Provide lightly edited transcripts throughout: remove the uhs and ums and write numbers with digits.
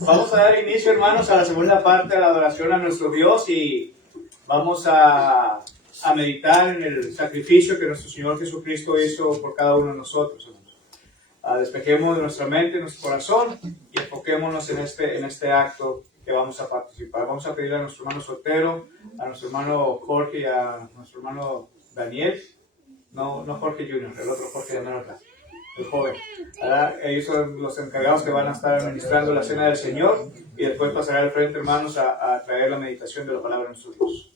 Vamos a dar inicio, hermanos, a la segunda parte de la adoración a nuestro Dios y vamos a meditar en el sacrificio que nuestro Señor Jesucristo hizo por cada uno de nosotros, hermanos. Despejemos de nuestra mente, nuestro corazón y enfoquémonos en este acto que vamos a participar. Vamos a pedir a nuestro hermano Sotero, a nuestro hermano Jorge y a nuestro hermano Daniel, no Jorge Junior, el otro Jorge de menor edad, el joven. Ellos son los encargados que van a estar administrando la cena del Señor y después pasará al frente, hermanos, a traer la meditación de la palabra de nuestro Dios.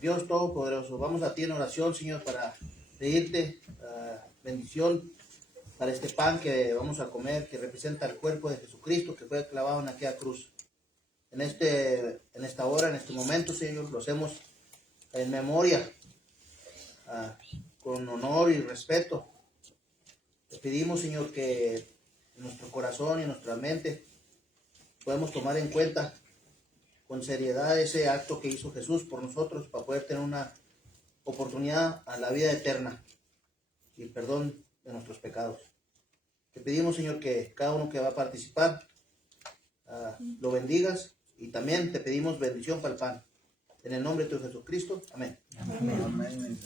Dios Todopoderoso, vamos a ti en oración, Señor, para pedirte bendición para este pan que vamos a comer, que representa el cuerpo de Jesucristo que fue clavado en aquella cruz. En esta hora, en este momento, Señor, lo hacemos en memoria, con honor y respeto. Te pedimos, Señor, que en nuestro corazón y en nuestra mente podemos tomar en cuenta con seriedad ese acto que hizo Jesús por nosotros para poder tener una oportunidad a la vida eterna y el perdón de nuestros pecados. Te pedimos, Señor, que cada uno que va a participar lo bendigas y también te pedimos bendición para el pan. En el nombre de tu Jesucristo. Amén. Amén. Amén.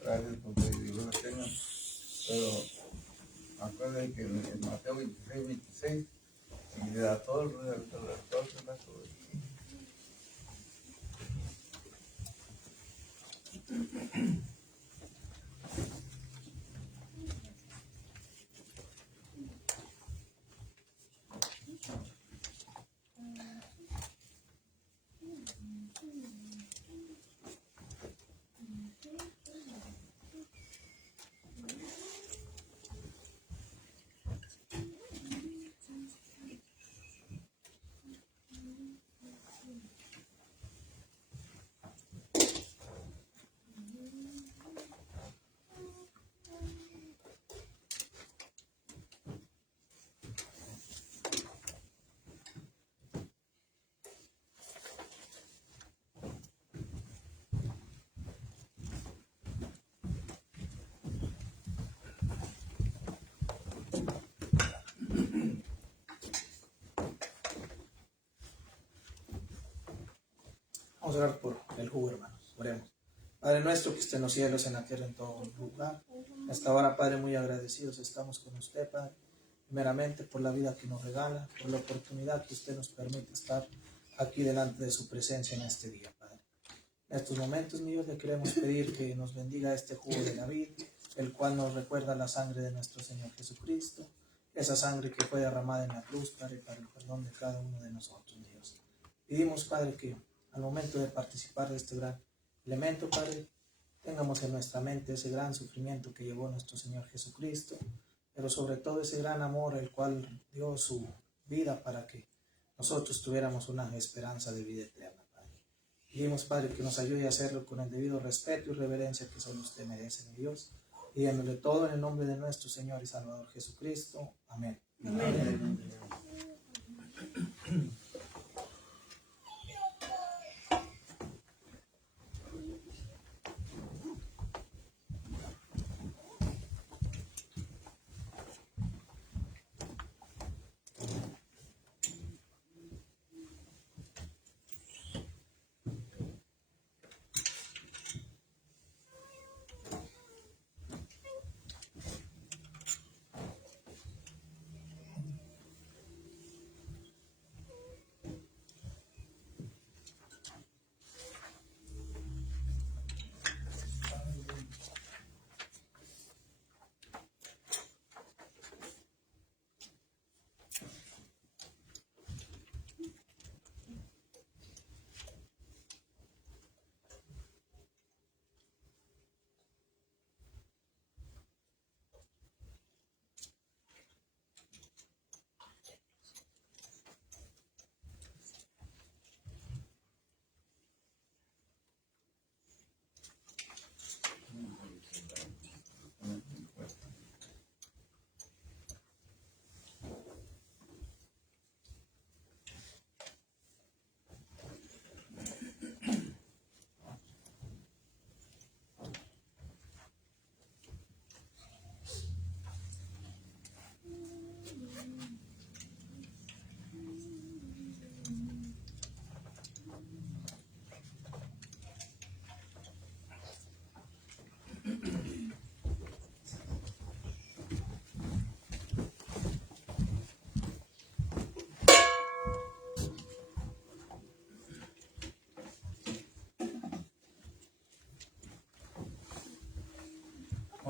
Gracias porque Dios lo tenga. Pero acuérdense que en Mateo 26 y le da todo el resto. Vamos a orar por el jugo, hermanos. Oremos. Padre nuestro que esté en los cielos, en la tierra, en todo lugar. Hasta ahora, Padre, muy agradecidos estamos con usted, Padre. Primeramente por la vida que nos regala, por la oportunidad que usted nos permite estar aquí delante de su presencia en este día, Padre. En estos momentos, mi Dios, le queremos pedir que nos bendiga este jugo de la vid, el cual nos recuerda la sangre de nuestro Señor Jesucristo, esa sangre que fue derramada en la cruz, Padre, para el perdón de cada uno de nosotros, mi Dios. Pedimos, Padre, que al momento de participar de este gran elemento, Padre, tengamos en nuestra mente ese gran sufrimiento que llevó nuestro Señor Jesucristo, pero sobre todo ese gran amor el cual dio su vida para que nosotros tuviéramos una esperanza de vida eterna, Padre. Pedimos, Padre, que nos ayude a hacerlo con el debido respeto y reverencia que solo usted merece, mi Dios, pidiéndole todo en el nombre de nuestro Señor y Salvador Jesucristo. Amén. Amén. Amén.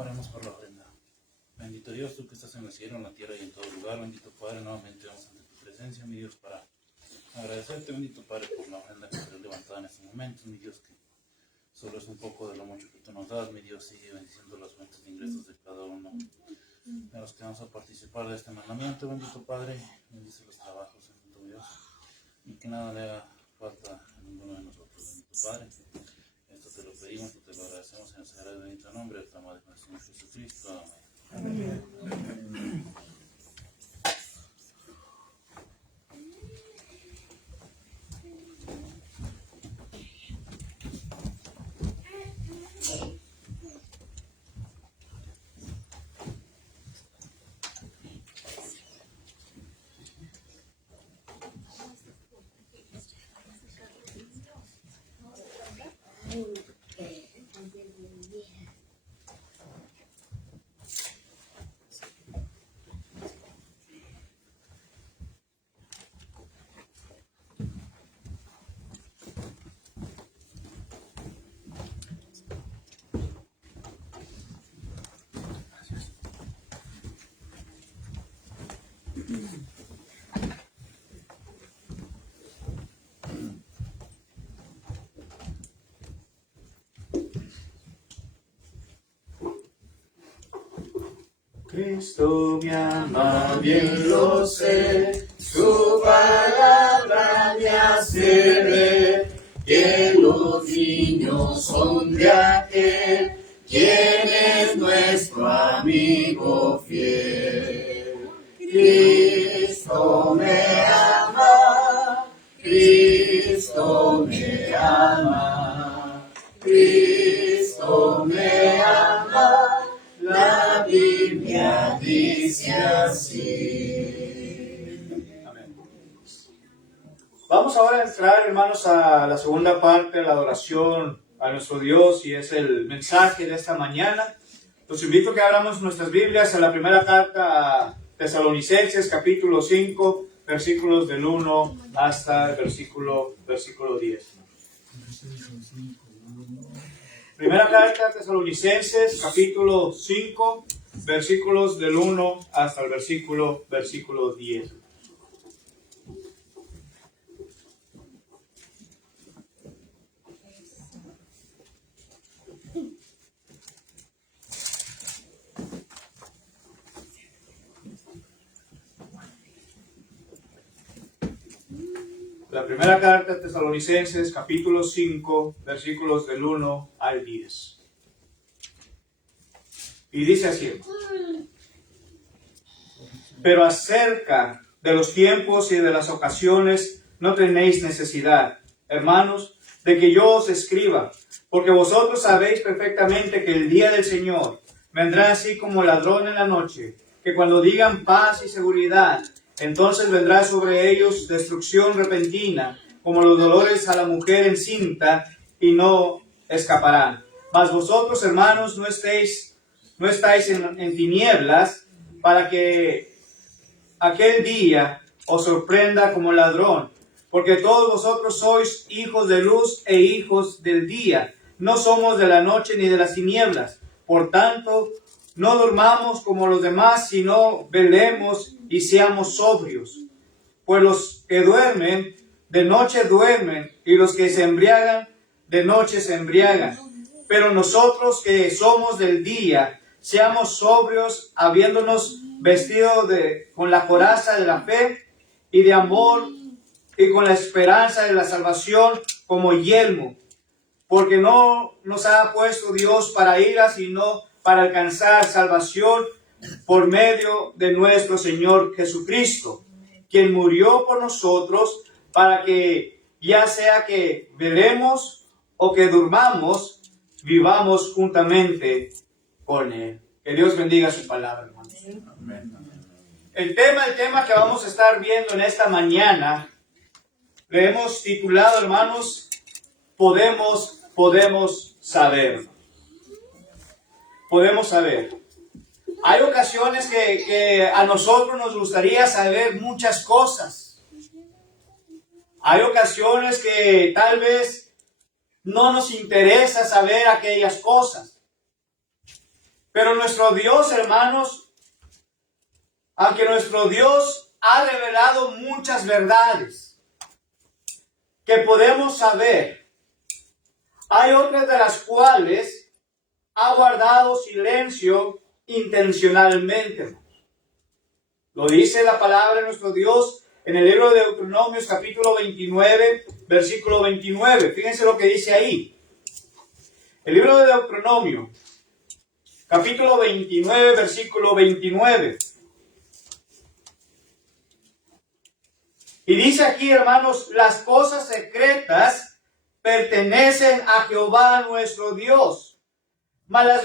Oremos por la ofrenda. Bendito Dios, tú que estás en el cielo, en la tierra y en todo lugar. Bendito Padre, nuevamente vamos ante tu presencia, mi Dios, para agradecerte, bendito Padre, por la ofrenda que será levantada en este momento, mi Dios, que solo es un poco de lo mucho que tú nos das, mi Dios, sigue bendiciendo las fuentes de ingresos de cada uno de los que vamos a participar de este mandamiento, bendito Padre. Bendice los trabajos, bendito Dios, y que nada le haga falta a ninguno de nosotros, bendito Padre. Esto te lo pedimos y te lo agradecemos en el sagrado y bendito nombre de tu amado Señor Jesucristo. Amén. Cristo me ama, bien lo sé, su palabra me hace ver que los niños son de aquel, quien es nuestro amigo fiel. Cristo me ama, Cristo me ama, Cristo me ama. La Biblia dice así. Amén. Vamos ahora a entrar, hermanos, a la segunda parte de la adoración a nuestro Dios, y es el mensaje de esta mañana. Los invito a que abramos nuestras Biblias a la primera carta a Tesalonicenses, capítulo 5, versículos del 1 hasta el versículo 10. Primera carta a Tesalonicenses, capítulo 5, versículos del 1 hasta el versículo 10. La primera carta a Tesalonicenses, capítulo 5, versículos del 1 al 10. Y dice así: pero acerca de los tiempos y de las ocasiones no tenéis necesidad, hermanos, de que yo os escriba, porque vosotros sabéis perfectamente que el día del Señor vendrá así como ladrón en la noche, que cuando digan paz y seguridad, entonces vendrá sobre ellos destrucción repentina, como los dolores a la mujer encinta, y no escaparán. Mas vosotros, hermanos, no estáis en tinieblas, para que aquel día os sorprenda como ladrón, porque todos vosotros sois hijos de luz e hijos del día. No somos de la noche ni de las tinieblas. Por tanto, no durmamos como los demás, sino velemos y seamos sobrios. Pues los que duermen, de noche duermen, y los que se embriagan, de noche se embriagan. Pero nosotros que somos del día, seamos sobrios, habiéndonos vestido con la coraza de la fe y de amor, y con la esperanza de la salvación como yelmo. Porque no nos ha puesto Dios para ira, sino para alcanzar salvación por medio de nuestro Señor Jesucristo, quien murió por nosotros, para que ya sea que velemos o que durmamos, vivamos juntamente con Él. Que Dios bendiga su palabra, hermanos. Amén. El tema que vamos a estar viendo en esta mañana, le hemos titulado, hermanos, podemos saber. Podemos saber. Hay ocasiones que a nosotros nos gustaría saber muchas cosas. Hay ocasiones que tal vez no nos interesa saber aquellas cosas. Pero nuestro Dios, hermanos, aunque nuestro Dios ha revelado muchas verdades que podemos saber, hay otras de las cuales ha guardado silencio intencionalmente. Lo dice la palabra de nuestro Dios en el libro de Deuteronomios capítulo 29, versículo 29. Fíjense lo que dice ahí. El libro de Deuteronomio, capítulo 29, versículo 29. Y dice aquí, hermanos, las cosas secretas pertenecen a Jehová nuestro Dios, mas las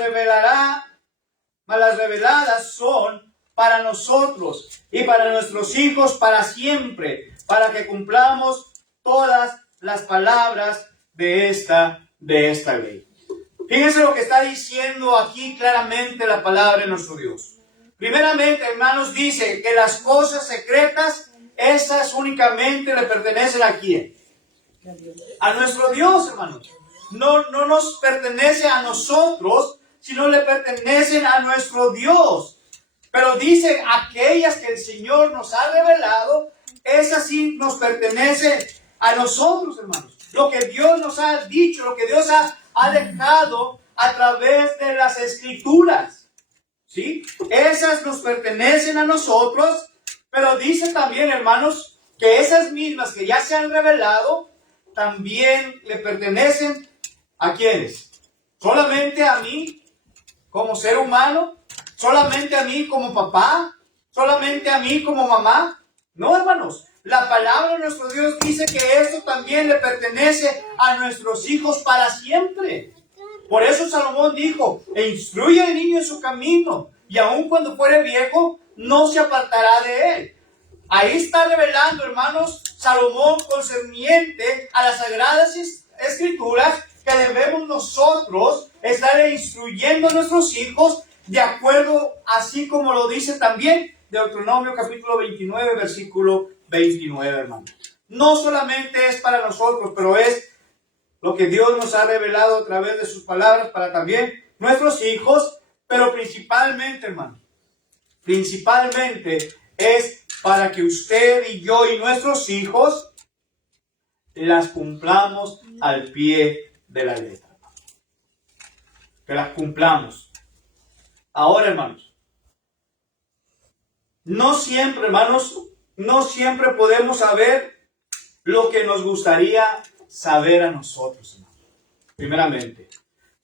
reveladas son para nosotros y para nuestros hijos para siempre, para que cumplamos todas las palabras de esta ley. Fíjense lo que está diciendo aquí claramente la palabra de nuestro Dios. Primeramente, hermanos, dice que las cosas secretas, esas únicamente le pertenecen ¿a quién? A nuestro Dios, hermanos. No nos pertenece a nosotros, sino le pertenecen a nuestro Dios. Pero dice, aquellas que el Señor nos ha revelado, esas sí nos pertenecen a nosotros, hermanos. Lo que Dios nos ha dicho, lo que Dios ha dejado a través de las Escrituras, ¿sí? Esas nos pertenecen a nosotros, pero dice también, hermanos, que esas mismas que ya se han revelado, también le pertenecen ¿a quiénes? ¿Solamente a mí como ser humano? ¿Solamente a mí como papá? ¿Solamente a mí como mamá? No, hermanos. La palabra de nuestro Dios dice que esto también le pertenece a nuestros hijos para siempre. Por eso Salomón dijo, e instruye al niño en su camino, y aun cuando fuere viejo, no se apartará de él. Ahí está revelando, hermanos, Salomón concerniente a las sagradas escrituras, que debemos nosotros estar instruyendo a nuestros hijos de acuerdo, así como lo dice también Deuteronomio capítulo 29, versículo 29, hermano. No solamente es para nosotros, pero es lo que Dios nos ha revelado a través de sus palabras para también nuestros hijos, pero principalmente, hermano, principalmente es para que usted y yo y nuestros hijos las cumplamos al pie de la letra. Que las cumplamos. Ahora, hermanos, no siempre, hermanos, no siempre podemos saber lo que nos gustaría saber a nosotros, hermanos. Primeramente,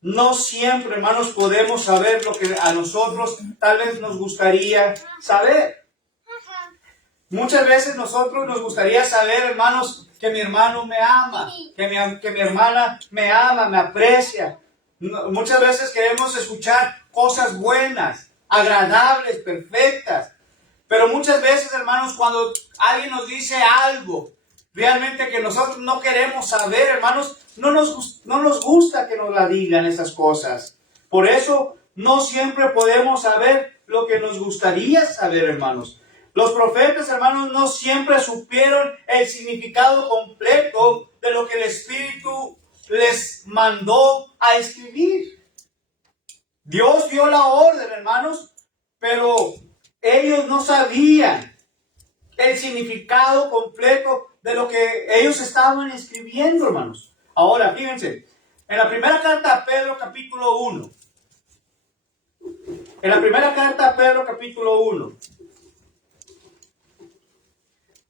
no siempre, hermanos, podemos saber lo que a nosotros tal vez nos gustaría saber. Muchas veces nosotros nos gustaría saber, hermanos, que mi hermano me ama, que mi hermana me ama, me aprecia. Muchas veces queremos escuchar cosas buenas, agradables, perfectas. Pero muchas veces, hermanos, cuando alguien nos dice algo realmente que nosotros no queremos saber, hermanos, no nos gusta que nos la digan esas cosas. Por eso no siempre podemos saber lo que nos gustaría saber, hermanos. Los profetas, hermanos, no siempre supieron el significado completo de lo que el Espíritu les mandó a escribir. Dios dio la orden, hermanos, pero ellos no sabían el significado completo de lo que ellos estaban escribiendo, hermanos. Ahora, fíjense, en la primera carta a Pedro, capítulo 1. En la primera carta a Pedro, capítulo 1.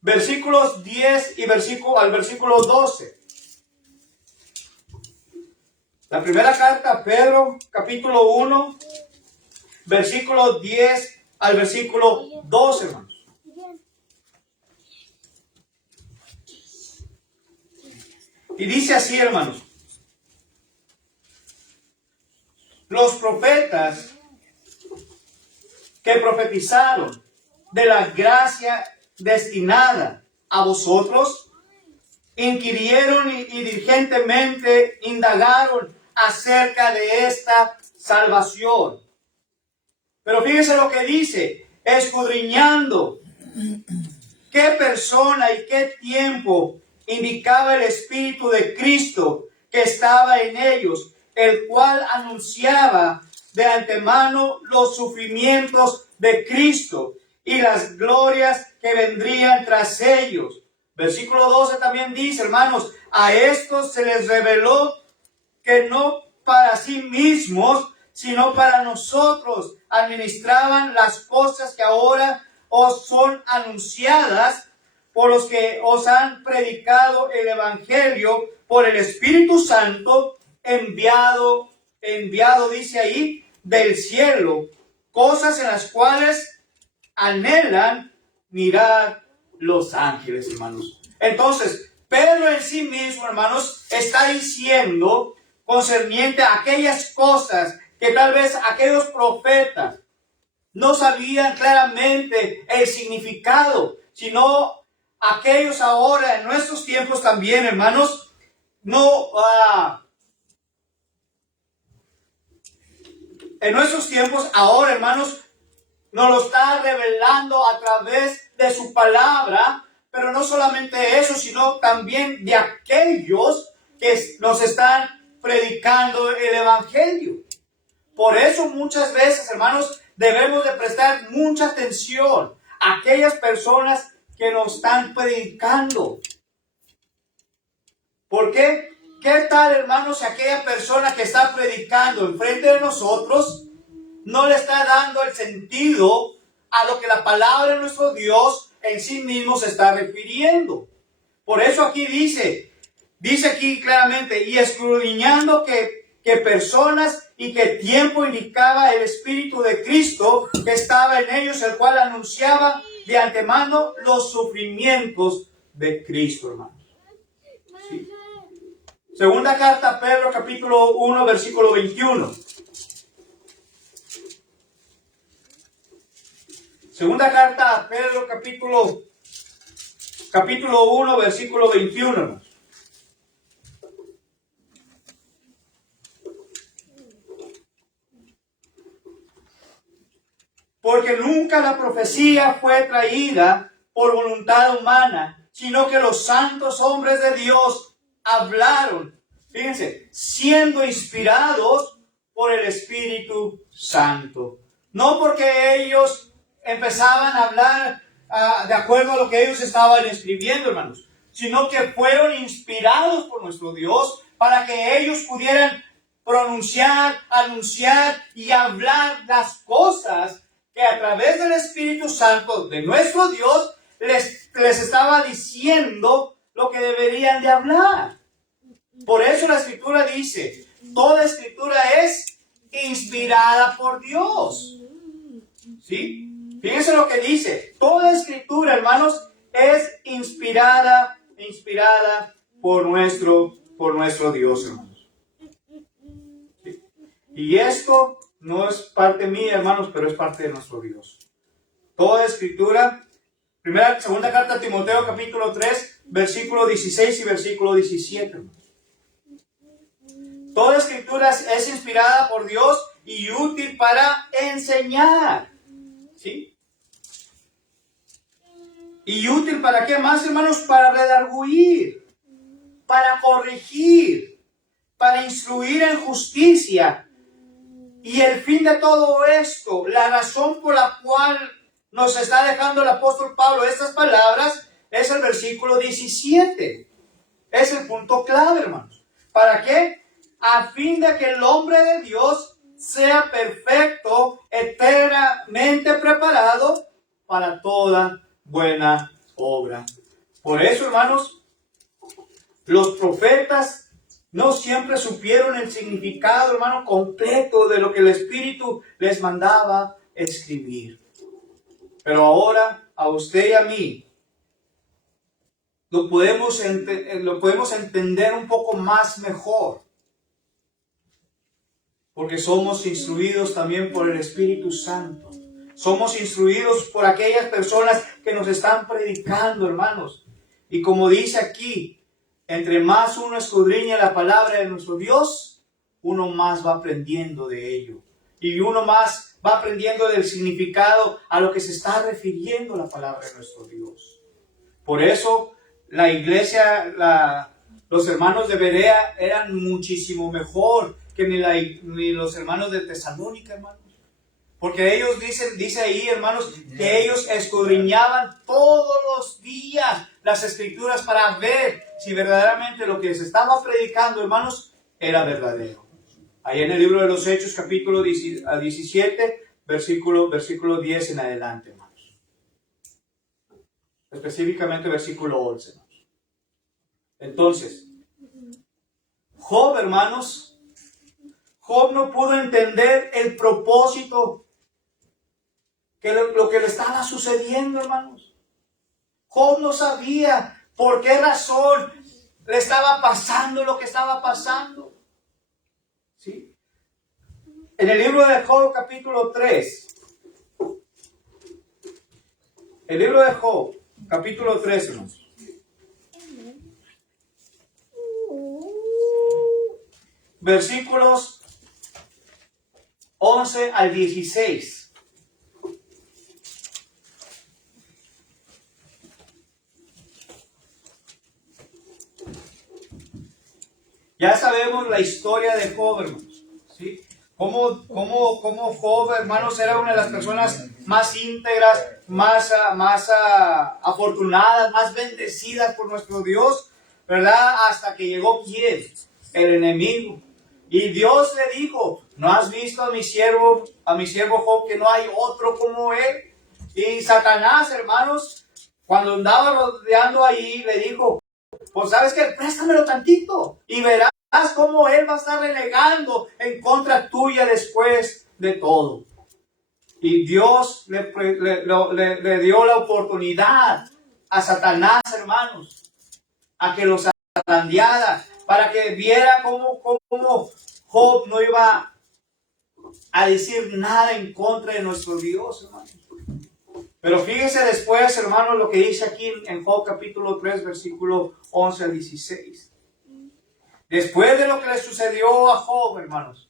Versículos 10 y al versículo 12. La primera carta a Pedro, capítulo 1, versículo 10 al versículo 12, hermanos. Y dice así, hermanos. Los profetas que profetizaron de la gracia destinada a vosotros, inquirieron y diligentemente indagaron acerca de esta salvación. Pero fíjense lo que dice, escudriñando qué persona y qué tiempo indicaba el Espíritu de Cristo que estaba en ellos, el cual anunciaba de antemano los sufrimientos de Cristo y las glorias que vendrían tras ellos. Versículo 12 también dice, hermanos, a estos se les reveló que no para sí mismos, sino para nosotros administraban las cosas que ahora os son anunciadas por los que os han predicado el Evangelio por el Espíritu Santo enviado dice ahí, del cielo, cosas en las cuales anhelan mirar los ángeles, hermanos. Entonces, Pedro en sí mismo, hermanos, está diciendo concerniente a aquellas cosas que tal vez aquellos profetas no sabían claramente el significado, sino aquellos ahora en nuestros tiempos también, hermanos, en nuestros tiempos ahora, hermanos, nos lo está revelando a través de su palabra, pero no solamente eso, sino también de aquellos que nos están predicando el Evangelio. Por eso muchas veces, hermanos, debemos de prestar mucha atención a aquellas personas que nos están predicando. ¿Por qué? ¿Qué tal, hermanos, si aquella persona que está predicando enfrente de nosotros no le está dando el sentido a lo que la palabra de nuestro Dios en sí mismo se está refiriendo? Por eso aquí dice aquí claramente, y escudriñando que personas y que tiempo indicaba el Espíritu de Cristo que estaba en ellos, el cual anunciaba de antemano los sufrimientos de Cristo, hermanos. ¿Sí? Segunda carta a Pedro, capítulo 1, versículo 21. Segunda carta a Pedro, capítulo 1, versículo 21, hermanos. Porque nunca la profecía fue traída por voluntad humana, sino que los santos hombres de Dios hablaron, fíjense, siendo inspirados por el Espíritu Santo. No porque ellos empezaban a hablar de acuerdo a lo que ellos estaban escribiendo, hermanos, sino que fueron inspirados por nuestro Dios para que ellos pudieran pronunciar, anunciar y hablar las cosas que a través del Espíritu Santo de nuestro Dios les estaba diciendo lo que deberían de hablar. Por eso la Escritura dice, toda Escritura es inspirada por Dios. ¿Sí? Fíjense lo que dice, toda Escritura, hermanos, es inspirada por nuestro Dios, hermanos. ¿Sí? Y esto no es parte mía, hermanos, pero es parte de nuestro Dios. Toda Escritura, segunda carta a Timoteo, capítulo 3, versículo 16 y versículo 17. Hermanos. Toda Escritura es inspirada por Dios y útil para enseñar. ¿Sí? ¿Y útil para qué más, hermanos? Para redarguir, para corregir, para instruir en justicia. Y el fin de todo esto, la razón por la cual nos está dejando el apóstol Pablo estas palabras, es el versículo 17. Es el punto clave, hermanos. ¿Para qué? A fin de que el hombre de Dios sea perfecto, eternamente preparado para toda buena obra. Por eso, hermanos, los profetas no siempre supieron el significado, hermano, completo de lo que el Espíritu les mandaba escribir. Pero ahora, a usted y a mí, lo podemos entender un poco más mejor. Porque somos instruidos también por el Espíritu Santo. Somos instruidos por aquellas personas que nos están predicando, hermanos. Y como dice aquí, entre más uno escudriña la palabra de nuestro Dios, uno más va aprendiendo de ello. Y uno más va aprendiendo del significado a lo que se está refiriendo la palabra de nuestro Dios. Por eso la iglesia, los hermanos de Berea eran muchísimo mejor que ni los hermanos de Tesalónica, hermanos. Porque ellos dice ahí, hermanos, que ellos escudriñaban todos los días las escrituras para ver si verdaderamente lo que se estaba predicando, hermanos, era verdadero. Ahí en el libro de los Hechos, capítulo 17, versículo 10 en adelante, hermanos. Específicamente versículo 11, hermanos. Entonces, Job, hermanos, Job no pudo entender el propósito que lo que le estaba sucediendo, hermanos. Job no sabía por qué razón le estaba pasando lo que estaba pasando. ¿Sí? En el libro de Job, capítulo 3. El libro de Job, capítulo 3, hermanos. Versículos 11 al 16. Ya sabemos la historia de Job, hermanos, ¿sí? Cómo Job, hermanos, era una de las personas más íntegras, más afortunadas, más bendecidas por nuestro Dios, ¿verdad? Hasta que llegó ¿quién? El enemigo. Y Dios le dijo, ¿no has visto a mi siervo Job, que no hay otro como él? Y Satanás, hermanos, cuando andaba rodeando ahí, le dijo, pues sabes que préstamelo tantito y verás cómo él va a estar renegando en contra tuya después de todo. Y Dios le dio la oportunidad a Satanás, hermanos, a que lo zarandeara, para que viera cómo Job no iba a decir nada en contra de nuestro Dios, hermanos. Pero fíjese después, hermanos, lo que dice aquí en Job capítulo 3, versículo 11 al 16. Después de lo que le sucedió a Job, hermanos,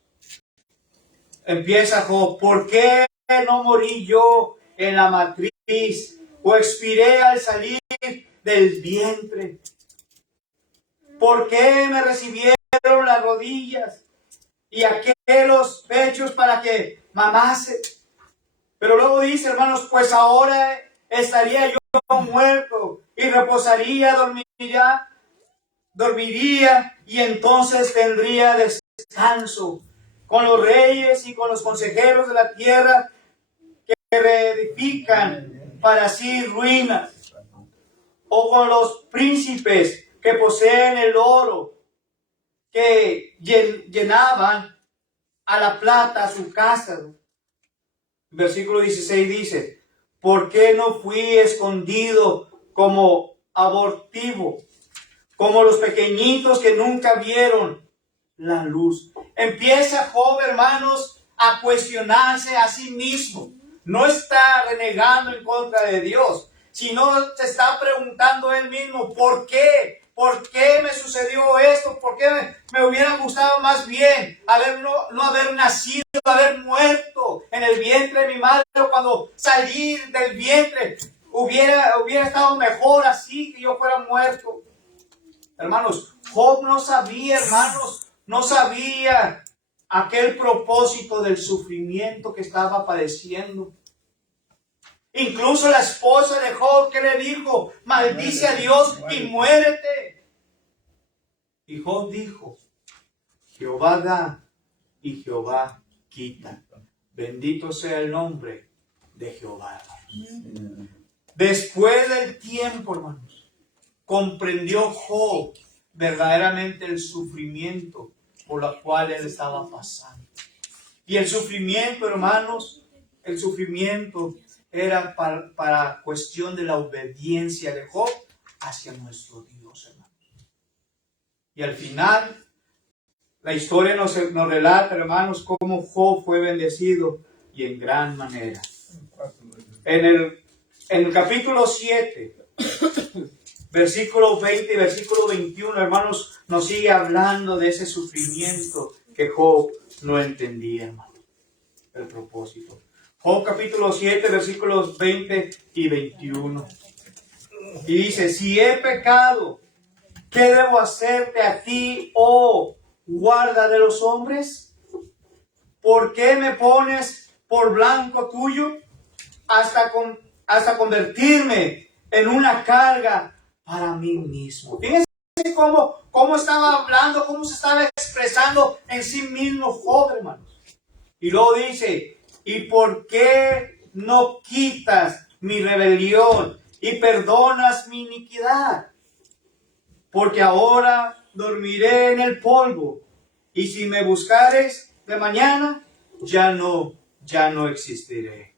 empieza Job, ¿por qué no morí yo en la matriz o expiré al salir del vientre? ¿Por qué me recibieron las rodillas y aquellos pechos para que mamase? Pero luego dice, hermanos, pues ahora estaría yo muerto y reposaría, dormiría y entonces tendría descanso con los reyes y con los consejeros de la tierra que reedifican para sí ruinas, o con los príncipes que poseen el oro, que llenaban a la plata su casa. Versículo 16 dice, ¿por qué no fui escondido como abortivo, como los pequeñitos que nunca vieron la luz? Empieza Job, hermanos, a cuestionarse a sí mismo. No está renegando en contra de Dios, sino se está preguntando él mismo, ¿por qué? ¿Por qué me sucedió esto? ¿Por qué me hubiera gustado más bien no haber nacido, haber muerto en el vientre de mi madre? Cuando salí del vientre hubiera estado mejor así, que yo fuera muerto. Hermanos, Job no sabía, no sabía aquel propósito del sufrimiento que estaba padeciendo. Incluso la esposa de Job, que le dijo, maldice a Dios y muérete. Y Job dijo, Jehová da y Jehová quita. Bendito sea el nombre de Jehová. Después del tiempo, hermanos, comprendió Job verdaderamente el sufrimiento por el cual él estaba pasando. Y el sufrimiento, hermanos, era para cuestión de la obediencia de Job hacia nuestro Dios, hermanos. Y al final, la historia nos relata, hermanos, cómo Job fue bendecido y en gran manera. En el capítulo 7, versículo 20 y versículo 21, hermanos, nos sigue hablando de ese sufrimiento que Job no entendía, hermanos, el propósito. Job capítulo 7, versículos 20 y 21. Y dice, si he pecado, ¿qué debo hacerte a ti, oh guarda de los hombres? ¿Por qué me pones por blanco tuyo hasta convertirme en una carga para mí mismo? Fíjense cómo estaba hablando, cómo se estaba expresando en sí mismo Job, hermanos. Y luego dice, ¿y por qué no quitas mi rebelión y perdonas mi iniquidad? Porque ahora dormiré en el polvo, y si me buscares de mañana, ya no existiré.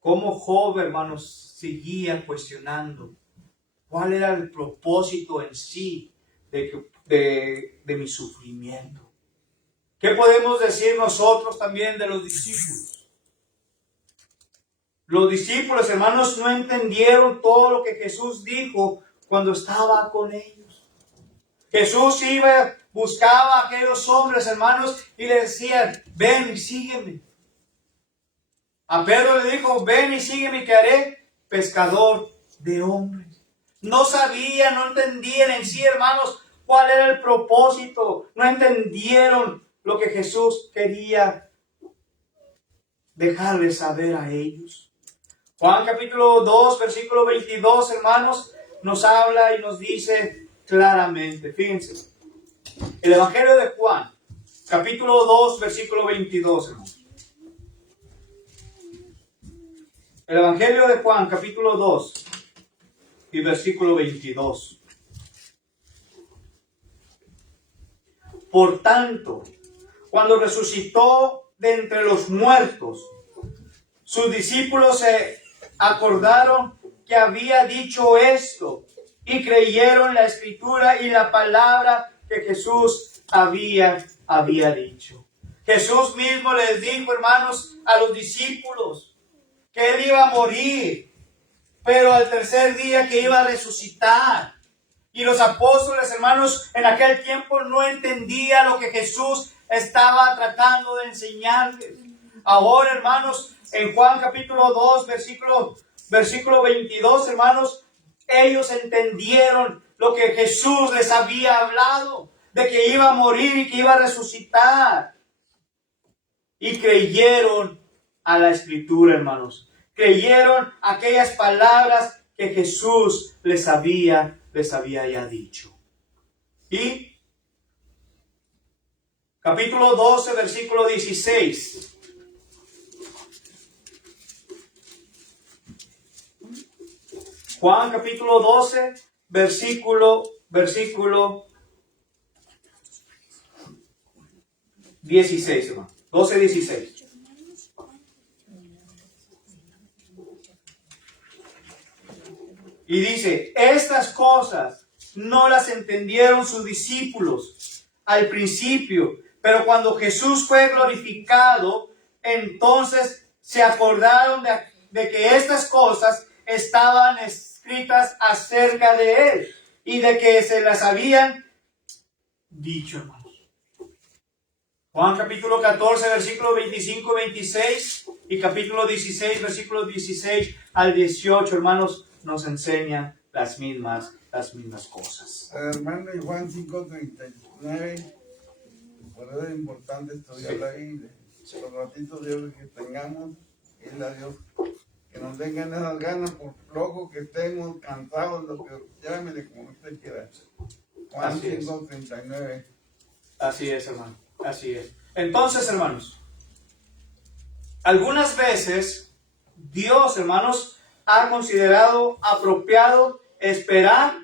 Como Job, hermanos, seguía cuestionando cuál era el propósito en sí de mi sufrimiento. ¿Qué podemos decir nosotros también de los discípulos? Los discípulos, hermanos, no entendieron todo lo que Jesús dijo cuando estaba con ellos. Jesús buscaba a aquellos hombres, hermanos, y les decía, ven y sígueme. A Pedro le dijo, ven y sígueme, que haré pescador de hombres. No sabían, no entendían en sí, hermanos, cuál era el propósito. No entendieron lo que Jesús quería dejarles saber a ellos. Juan capítulo 2, versículo 22, hermanos, nos habla y nos dice claramente. Fíjense, el Evangelio de Juan, capítulo 2, versículo 22, hermanos. El Evangelio de Juan, capítulo 2 y versículo 22. Por tanto, cuando resucitó de entre los muertos, sus discípulos se acordaron que había dicho esto y creyeron la escritura y la palabra que Jesús había dicho. Jesús mismo les dijo, hermanos, a los discípulos que Él iba a morir, pero al tercer día que iba a resucitar. Y los apóstoles, hermanos, en aquel tiempo no entendían lo que Jesús estaba tratando de enseñarles. Ahora, hermanos, en Juan capítulo 2, versículo 22, hermanos, ellos entendieron lo que Jesús les había hablado, de que iba a morir y que iba a resucitar. Y creyeron a la Escritura, hermanos. Creyeron aquellas palabras que Jesús les había ya dicho. Y capítulo 12, versículo 16. Juan capítulo 12, versículo 16, hermano. 12, 16. Y dice, estas cosas no las entendieron sus discípulos al principio, pero cuando Jesús fue glorificado, entonces se acordaron de que estas cosas estaban escritas acerca de Él y de que se las habían dicho, hermanos. Juan capítulo 14, versículo 25, 26 y capítulo 16, versículos 16 al 18, hermanos, nos enseñan las mismas cosas. Hermano, y Juan 5:39, por eso es importante estudiar la Biblia. Los ratitos de Dios que tengamos, y a Dios que nos den esas ganas, por flojo que estemos, cansados, lo que llámele como usted quiera. Juan 5:39. Así es, hermano, así es. Entonces, hermanos, algunas veces Dios, hermanos, ha considerado apropiado esperar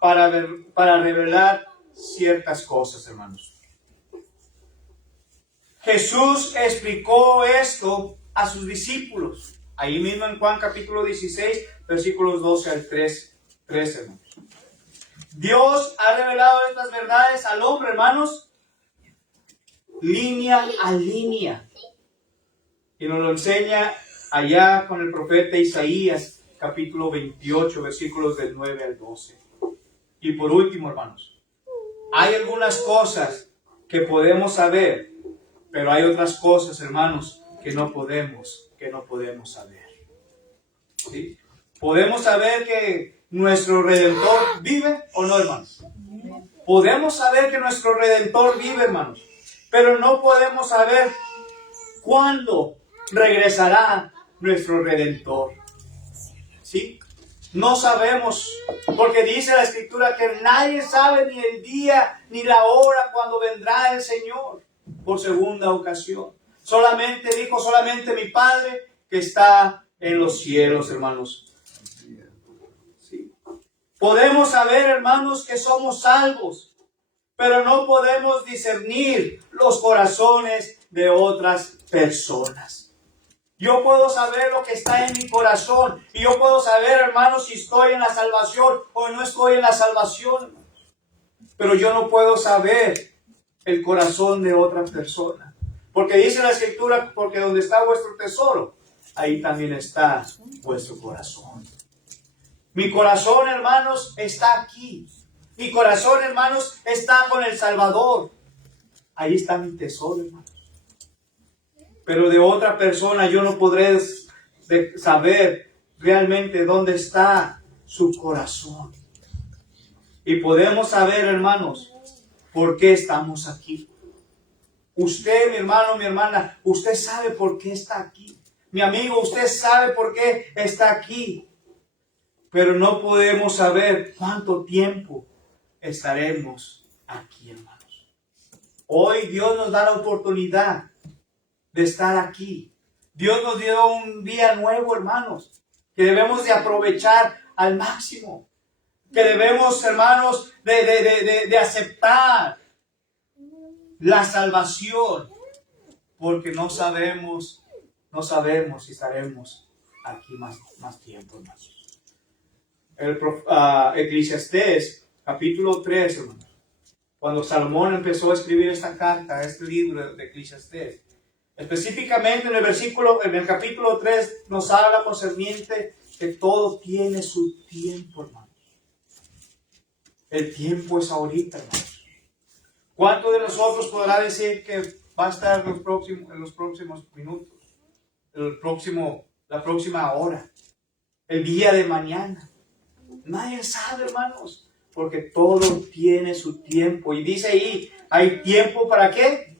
para revelar ciertas cosas, hermanos. Jesús explicó esto a sus discípulos, ahí mismo en Juan capítulo 16, versículos 12 al 13, hermanos. Dios ha revelado estas verdades al hombre, hermanos, línea a línea. Y nos lo enseña allá con el profeta Isaías, capítulo 28, versículos del 9 al 12. Y por último, hermanos, hay algunas cosas que podemos saber, pero hay otras cosas, hermanos, que no podemos saber. ¿Sí? ¿Podemos saber que nuestro Redentor vive o no, hermanos? Podemos saber que nuestro Redentor vive, hermanos, pero no podemos saber cuándo regresará nuestro Redentor. ¿Sí? No sabemos, porque dice la Escritura que nadie sabe ni el día ni la hora cuando vendrá el Señor por segunda ocasión. Solamente mi Padre que está en los cielos, hermanos. ¿Sí? Podemos saber, hermanos, que somos salvos, pero no podemos discernir los corazones de otras personas. Yo puedo saber lo que está en mi corazón. Y yo puedo saber, hermanos, si estoy en la salvación o no estoy en la salvación. Pero yo no puedo saber el corazón de otra persona. Porque dice la Escritura, porque donde está vuestro tesoro, ahí también está vuestro corazón. Mi corazón, hermanos, está aquí. Mi corazón, hermanos, está con el Salvador. Ahí está mi tesoro, hermanos. Pero de otra persona yo no podré saber realmente dónde está su corazón. Y podemos saber, hermanos, por qué estamos aquí. Usted, mi hermano, mi hermana, usted sabe por qué está aquí. Mi amigo, usted sabe por qué está aquí. Pero no podemos saber cuánto tiempo estaremos aquí, hermanos. Hoy Dios nos da la oportunidad de estar aquí. Dios nos dio un día nuevo, hermanos, que debemos de aprovechar al máximo. Que debemos, hermanos, de aceptar la salvación, porque no sabemos si estaremos aquí más tiempo, hermanos. Eclesiastés, capítulo 3, hermanos. Cuando Salomón empezó a escribir esta carta, este libro de Eclesiastés, específicamente en el capítulo 3 nos habla concerniente que todo tiene su tiempo, hermanos. El tiempo es ahorita, hermanos. ¿Cuánto de nosotros podrá decir que va a estar en los próximos minutos, la próxima hora, el día de mañana? Nadie sabe, hermanos, porque todo tiene su tiempo. Y dice ahí, ¿hay tiempo para qué?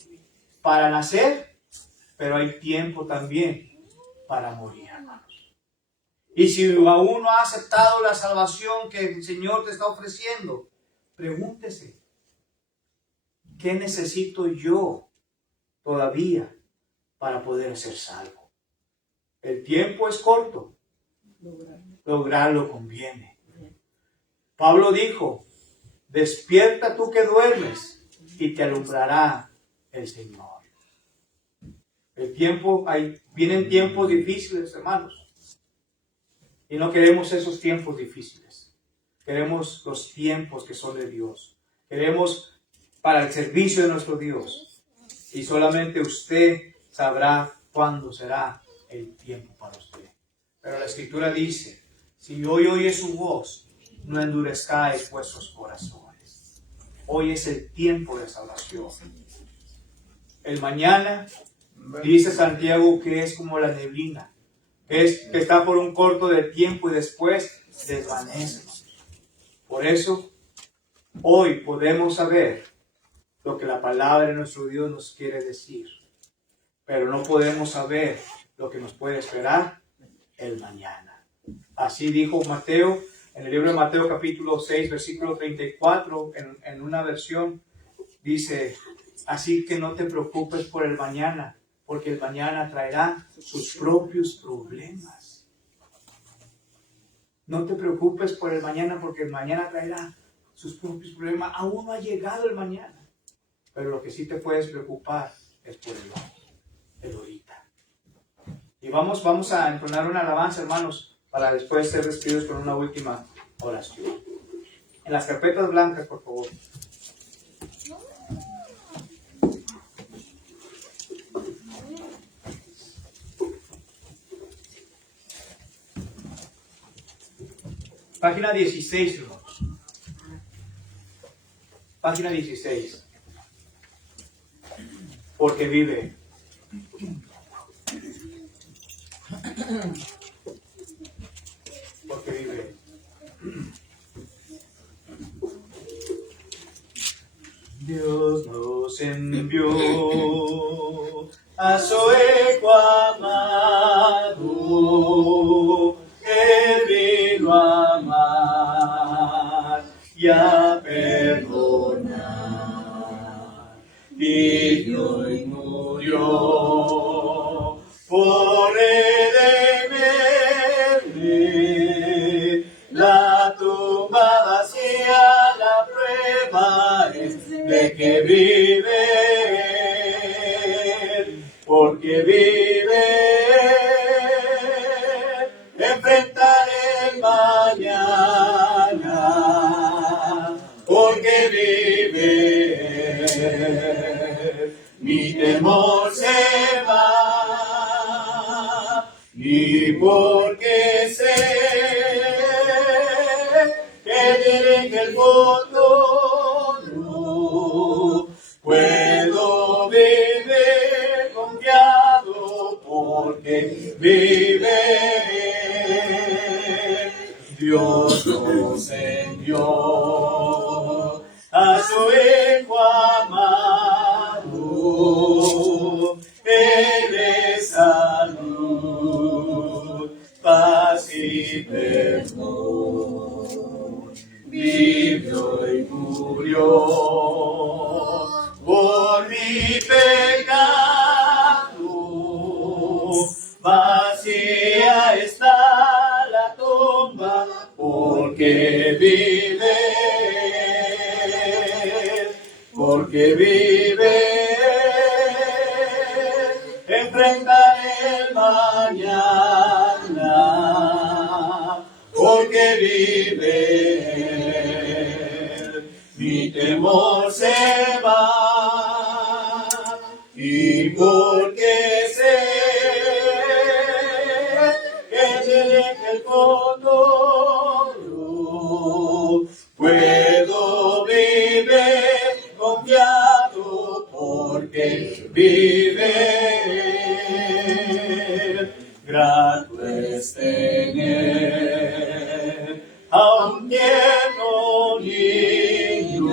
Para nacer. Pero hay tiempo también para morir, hermanos. Y si aún no ha aceptado la salvación que el Señor te está ofreciendo, pregúntese, ¿qué necesito yo todavía para poder ser salvo? El tiempo es corto, lograrlo conviene. Pablo dijo, despierta tú que duermes y te alumbrará el Señor. Vienen tiempos difíciles, hermanos. Y no queremos esos tiempos difíciles. Queremos los tiempos que son de Dios. Queremos para el servicio de nuestro Dios. Y solamente usted sabrá cuándo será el tiempo para usted. Pero la Escritura dice, si hoy oye su voz, no endurezcáis vuestros corazones. Hoy es el tiempo de salvación. El mañana, dice Santiago, que es como la neblina, que está por un corto de tiempo y después desvanece. Por eso, hoy podemos saber lo que la palabra de nuestro Dios nos quiere decir, pero no podemos saber lo que nos puede esperar el mañana. Así dijo Mateo, en el libro de Mateo capítulo 6, versículo 34, en una versión, dice, así que no te preocupes por el mañana, porque el mañana traerá sus propios problemas. No te preocupes por el mañana, porque el mañana traerá sus propios problemas. Aún no ha llegado el mañana. Pero lo que sí te puedes preocupar es por el ahorita. Y vamos a entonar una alabanza, hermanos, para después ser despedidos con una última oración. En las carpetas blancas, por favor. Página 16, hermanos. Página 16. Porque vive. Porque vive. Dios nos envió a su Hijo amado, Él vino a amar y a perdonar, y dio y murió por redimirme. La tumba vacía, la prueba es de que vive, porque vive, enfrentaré el mañana, porque vive, mi temor se va, y porque sé que dirige el futuro, puedo vivir confiado porque vive. Dios nos envió a su Hijo amado, Él es salud, paz y perdón. Vivió y murió por mi pecado. Vacía está la tumba porque vive, porque vive. Enfrentaré el mañana porque vive, mi temor se va, y porque sé que dirige el futuro, puedo vivir confiado porque vive. Grato es tener a un tierno niño,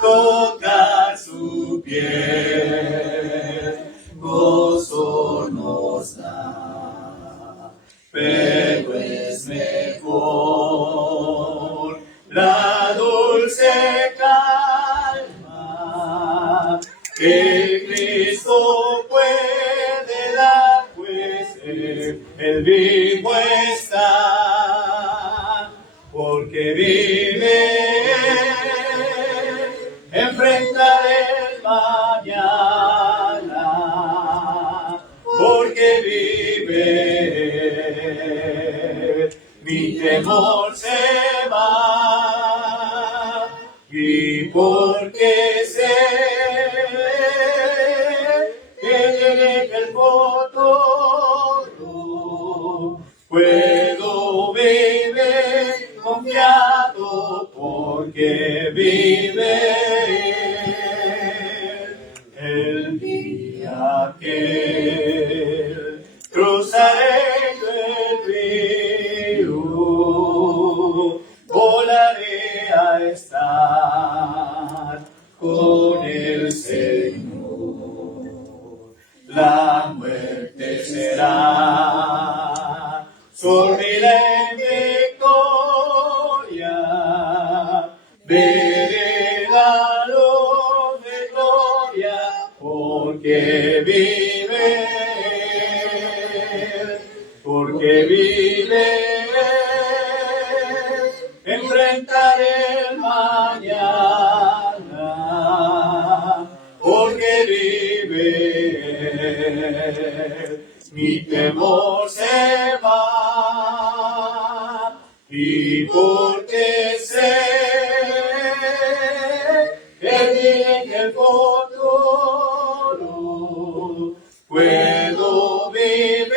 tocar su piel, gozo nos da, pero es mejor la dulce calma que Cristo puede dar, pues Él vivo está, porque vive, enfrentaré el mañana, porque vive, mi temor se va, y porque sé que dirige el futuro, puedo vivir confiado porque vive. El día que cruzaré el río, volaré a estar con el Señor. La muerte será dormiré en victoria, veré la luz de gloria, porque vive, enfrentaré el mañana, porque vive, mi temor se va, y porque sé que dirige el futuro, puedo vivir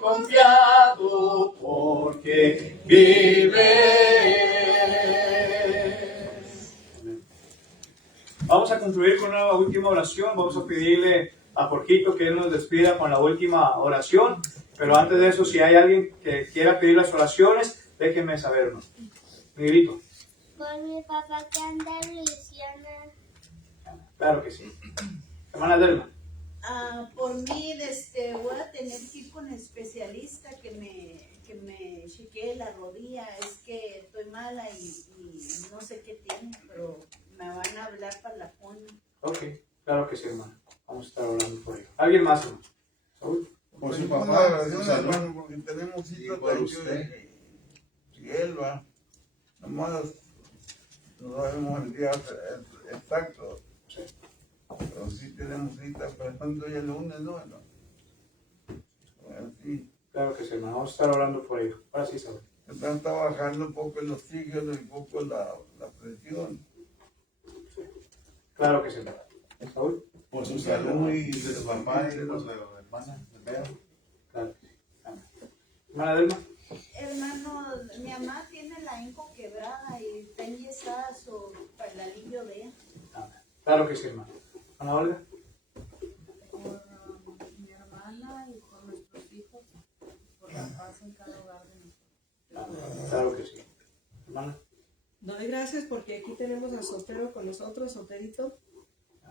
confiado porque vive. Vamos a concluir con una última oración. Vamos a pedirle a Jorgito que él nos despida con la última oración. Pero antes de eso, si hay alguien que quiera pedir las oraciones, déjenme saberlo. Miguelito. Por mi papá que anda en Luisiana. Claro que sí. Hermana Delma. Por mí, voy a tener que ir con especialista que me chequee la rodilla. Es que estoy mala y no sé qué tiene, pero me van a hablar para la junio. Ok, claro que sí, hermano. Vamos a estar hablando por ello. ¿Alguien más, hermano? ¿Saúl? Por su su papá, papá, su oración, salud. hermano, porque tenemos Y citas por de usted. y él va. Nomás no sabemos el día exacto. Pero sí tenemos citas, por ejemplo, ya el lunes, ¿no? Así. Claro que sí, hermano. Vamos a estar hablando por ello. Ahora sí, Saúl. Están bajando un poco el oxígeno y un poco la presión. Claro que sí, hermano. ¿Saúl? Por su salud y de su papá y de su hermana. Claro que sí. Amén. Hermana Delma. Hermano, mi mamá tiene la inco quebrada y está enyesada para el alivio de ella. Amén. Claro que sí, hermano. Ana Olga. Por mi hermana y por nuestros hijos, por la paz en cada hogar de nosotros. Amén. Claro que sí. Hermana. Doy gracias porque aquí tenemos a Sotero con nosotros, Soterito,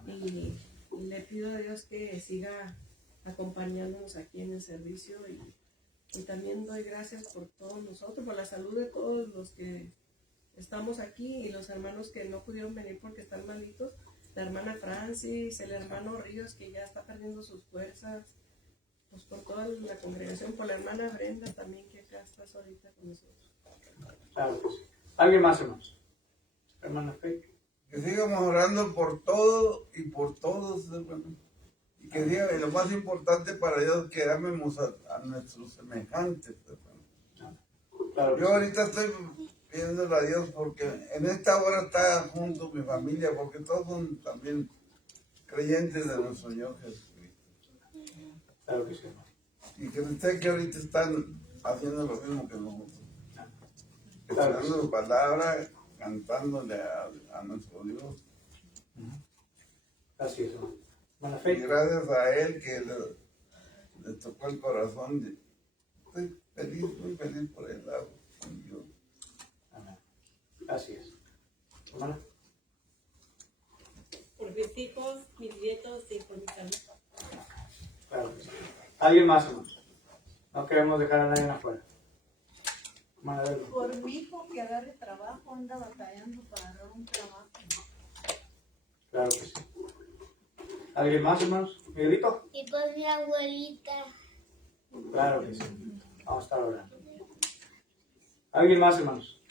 y le pido a Dios que siga acompañándonos aquí en el servicio y también doy gracias por todos nosotros, por la salud de todos los que estamos aquí y los hermanos que no pudieron venir porque están malitos, la hermana Francis, el hermano Ríos que ya está perdiendo sus fuerzas, pues por toda la congregación, por la hermana Brenda también que acá está ahorita con nosotros. Claro que sí. ¿Alguien más, hermanos? Hermana Faye. Que sigamos orando por todo y por todos, hermano. Y que diga, y lo más importante para Dios, que amemos a nuestros semejantes, hermano. Claro que Yo sí. ahorita estoy pidiéndole a Dios porque en esta hora está junto mi familia, porque todos son también creyentes de nuestro Señor Jesucristo. Claro que sí, hermano. Y que sé que ahorita están haciendo lo mismo que nosotros. Claro que sí. Estudiando su palabra, cantándole a nuestro Dios. Así es, hermano. Hermana Y Faye. gracias a él que le tocó el corazón. Estoy feliz, muy feliz por el lado con Dios. Amén. Así es. Hermana. Por mis hijos, mis nietos y por mi salud. Claro que sí. ¿Alguien más, hermanos? No queremos dejar a nadie afuera. Hermana Delma. Por mi hijo que agarre trabajo, anda batallando para agarrar un trabajo. Claro que sí. ¿Alguien más, hermanos? ¿Miguelito? Y por mi abuelita. Claro que sí. Vamos a estar orando. ¿Alguien más, hermanos?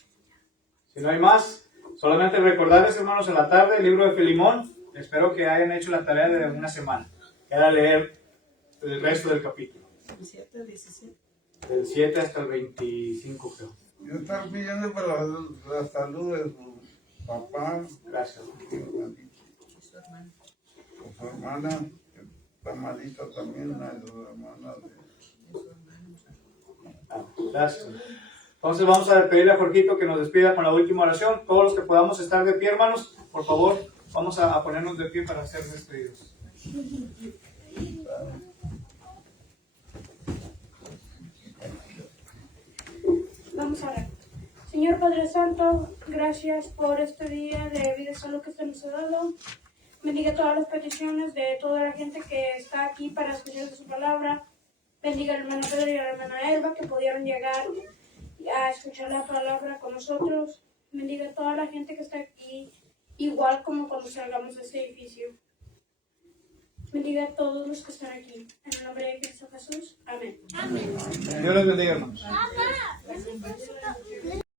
Si no hay más, solamente recordarles, hermanos, en la tarde el libro de Filemón. Espero que hayan hecho la tarea de una semana. Era leer el resto del capítulo. 17, 17. Del 7 hasta el 25, creo. Yo estaba pidiendo por la salud de su papá, Gracias. por su hermana, que está malita también, la de su hermana. Gracias. Entonces vamos a pedirle a Jorgito que nos despida con la última oración. Todos los que podamos estar de pie, hermanos, por favor, vamos a ponernos de pie para ser despedidos. Vamos a orar. Señor Padre Santo, gracias por este día de vida y salud que usted nos ha dado. Bendiga todas las peticiones de toda la gente que está aquí para escuchar su palabra. Bendiga al hermano Pedro y a la hermana Elba que pudieron llegar a escuchar la palabra con nosotros. Bendiga a toda la gente que está aquí, igual como cuando salgamos de este edificio. Bendiga a todos los que están aquí. En el nombre de Cristo Jesús. Amén. Dios les bendiga, hermanos. Mamá,